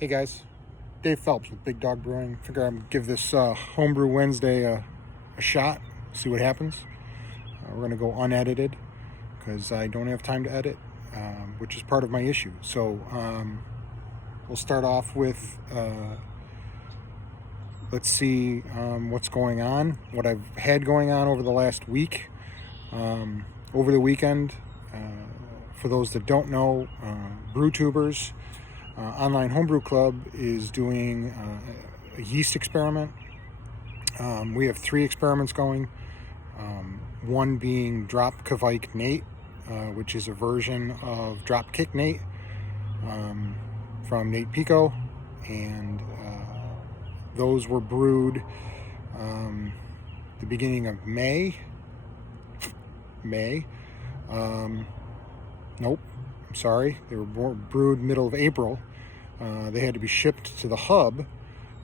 Hey guys, Dave Phelps with Big Dog Brewing. Figure I'm gonna give this Homebrew Wednesday a shot, see what happens. We're gonna go unedited because I don't have time to edit, which is part of my issue. So we'll start off with let's see what's going on, what I've had going on over the last week. Over the weekend, for those that don't know, BrewTubers Online Homebrew Club is doing a yeast experiment. We have 3 experiments going. One being Drop Kvike Nate, which is a version of Dropkick Nate from Nate Pico, and those were brewed the beginning of May. Nope, I'm sorry. They were brewed middle of April. They had to be shipped to the hub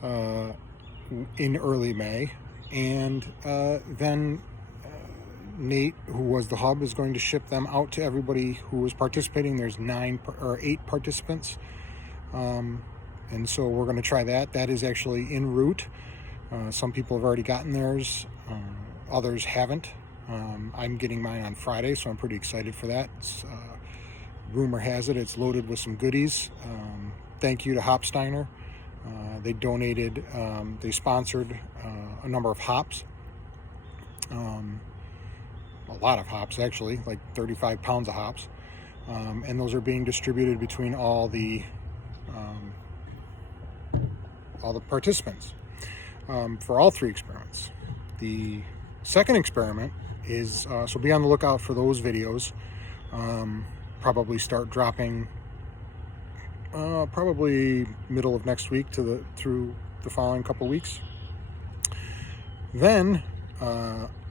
in early May, and then Nate, who was the hub, is going to ship them out to everybody who was participating. There's 8 participants, and so we're going to try that. That is actually en route. Some people have already gotten theirs, others haven't. I'm getting mine on Friday, so I'm pretty excited for that. Rumor has it it's loaded with some goodies. Thank you to Hopsteiner. They donated, they sponsored a number of hops. A lot of hops, actually, like 35 pounds of hops. And those are being distributed between all the participants for all 3 experiments. The second experiment is, so be on the lookout for those videos. Probably start dropping probably middle of next week through the following couple weeks. Then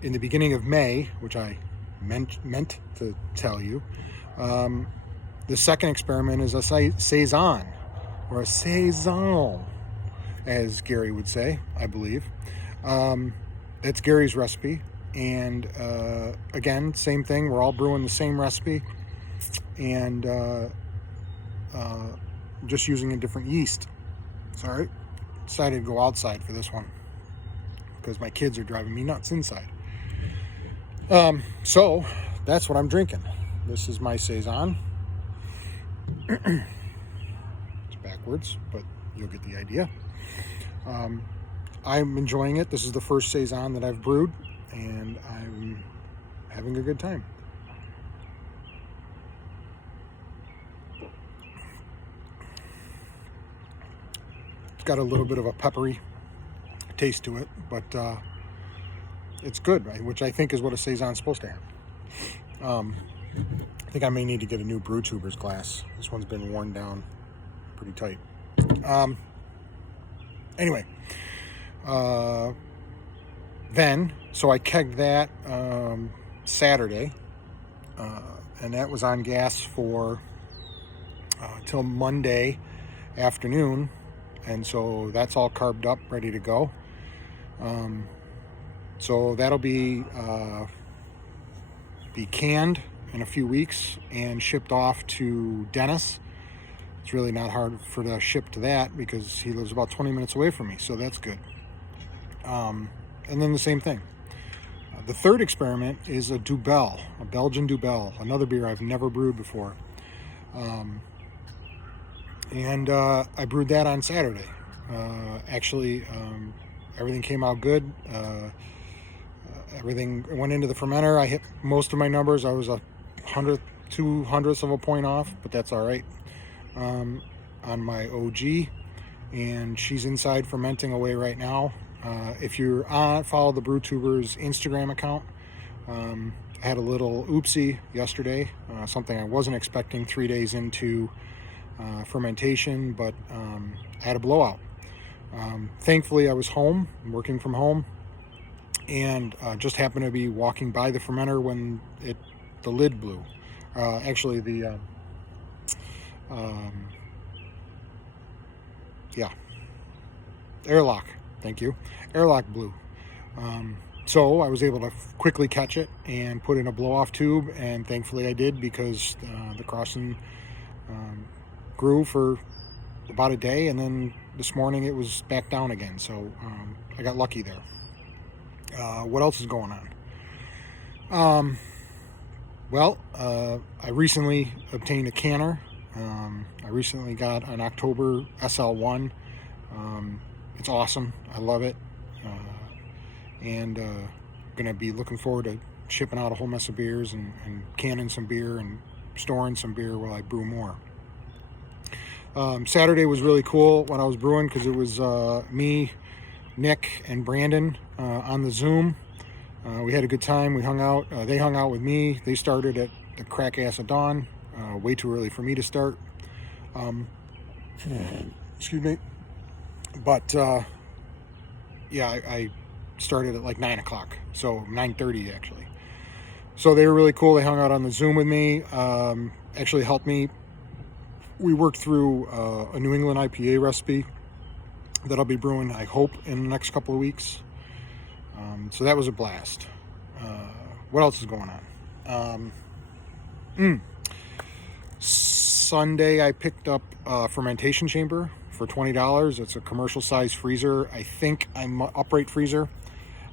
in the beginning of May, which I meant to tell you, the second experiment is a saison, or a saison, as Gary would say, I believe. That's Gary's recipe, and again, same thing. We're all brewing the same recipe, and just using a different yeast. Sorry, decided to go outside for this one because my kids are driving me nuts inside. So that's what I'm drinking. This is my saison. It's backwards, but you'll get the idea. I'm enjoying it. This is the first saison that I've brewed, and I'm having a good time. It's got a little bit of a peppery taste to it, but it's good, right? Which I think is what a saison is supposed to have. I think I may need to get a new BrewTubers glass. This one's been worn down pretty tight. Anyway, then, so I kegged that Saturday, and that was on gas for till Monday afternoon, and so that's all carved up, ready to go. So that'll be canned in a few weeks and shipped off to Dennis. It's really not hard for the ship to that because he lives about 20 minutes away from me, so that's good. And then the same thing. The third experiment is a Dubel, a Belgian Dubel, another beer I've never brewed before. And I brewed that on Saturday. Actually, everything came out good. Everything went into the fermenter. I hit most of my numbers. I was 2/100ths of a point off, but that's all right. On my OG, and she's inside fermenting away right now. If you're follow the BrewTubers Instagram account, I had a little oopsie yesterday, something I wasn't expecting 3 days into fermentation, but I had a blowout. Thankfully, I was home, working from home, and just happened to be walking by the fermenter when the lid blew. Actually, the airlock. Thank you. Airlock blew. So I was able to quickly catch it and put in a blow-off tube, and thankfully I did, because the crossing grew for about a day, and then this morning it was back down again. So I got lucky there. What else is going on? Well, I recently obtained a canner. I recently got an October SL1. It's awesome. I love it. And going to be looking forward to shipping out a whole mess of beers and canning some beer and storing some beer while I brew more. Saturday was really cool when I was brewing because it was me, Nick, and Brandon on the Zoom. We had a good time. We hung out. They hung out with me. They started at the crack ass of dawn. Way too early for me to start. Excuse me. But yeah, I started at like 9 o'clock. So 9:30 actually. So they were really cool. They hung out on the Zoom with me. Actually helped me. We worked through a New England IPA recipe that I'll be brewing, I hope, in the next couple of weeks. So that was a blast. What else is going on? Sunday I picked up a fermentation chamber for $20. It's a commercial size freezer. I think I'm upright freezer.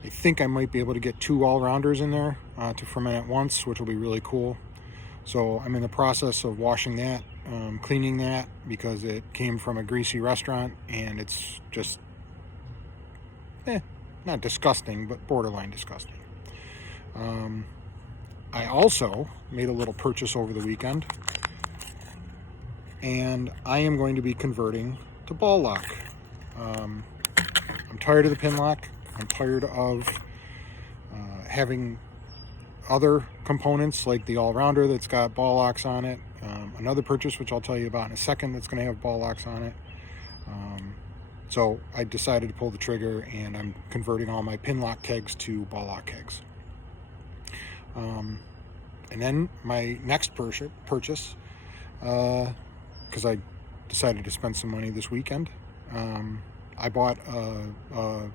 I think I might be able to get 2 all-rounders in there to ferment at once, which will be really cool. So I'm in the process of washing that, cleaning that, because it came from a greasy restaurant and it's just not disgusting, but borderline disgusting. I also made a little purchase over the weekend, and I am going to be converting to ball lock. I'm tired of the pin lock. I'm tired of having other components like the all-rounder that's got ball locks on it. Another purchase, which I'll tell you about in a second, that's going to have ball locks on it. So I decided to pull the trigger, and I'm converting all my pin lock kegs to ball lock kegs. And then my next purchase, because I decided to spend some money this weekend, I bought a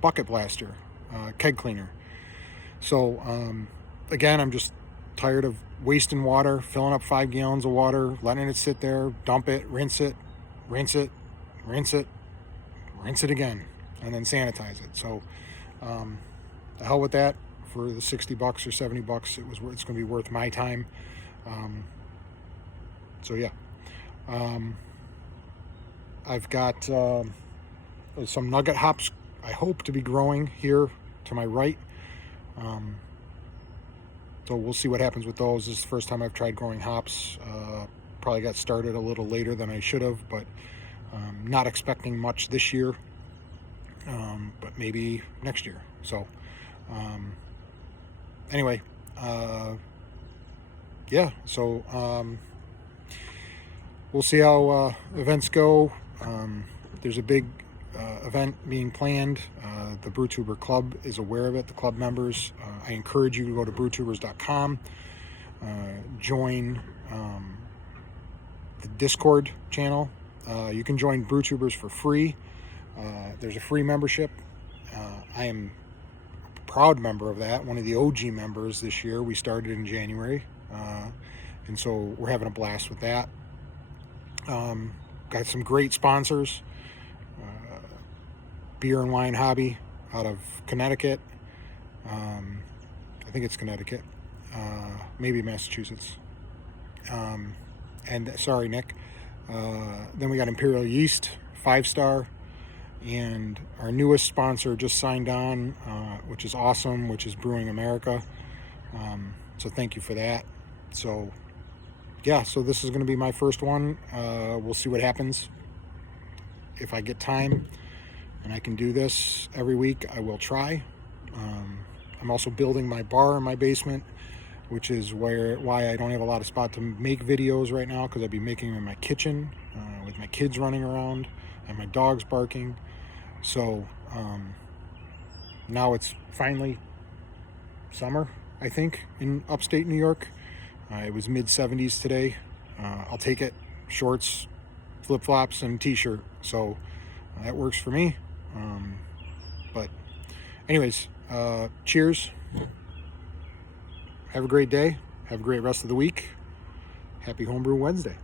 bucket blaster, keg cleaner. So again, I'm just tired of wasting water, filling up 5 gallons of water, letting it sit there, dump it, rinse it, rinse it, rinse it, rinse it again, and then sanitize it. So the hell with that. For the $60 or $70, it's going to be worth my time. So yeah, I've got some nugget hops I hope to be growing here to my right. So we'll see what happens with those. This is the first time I've tried growing hops. Probably got started a little later than I should have, but not expecting much this year, but maybe next year. So anyway, yeah, so we'll see how events go. There's a big event being planned. The BrewTuber Club is aware of it, the club members. I encourage you to go to brewtubers.com, join the Discord channel. You can join BrewTubers for free. There's a free membership. I am proud member of that, one of the OG members this year. We started in January, and so we're having a blast with that. Got some great sponsors. Beer and Wine Hobby out of Connecticut. I think it's Connecticut, maybe Massachusetts. And sorry, Nick. Then we got Imperial Yeast, 5-star. And our newest sponsor just signed on, which is awesome, which is Brewing America. So thank you for that. So yeah, so this is going to be my first one. We'll see what happens. If I get time and I can do this every week, I will try. I'm also building my bar in my basement, which is why I don't have a lot of spot to make videos right now, because I'd be making them in my kitchen with my kids running around and my dogs barking. So now it's finally summer, I think, in upstate New York. It was mid-70s today. I'll take it. Shorts, flip-flops, and t-shirt. So that works for me. But anyways, cheers. Have a great day. Have a great rest of the week. Happy Homebrew Wednesday.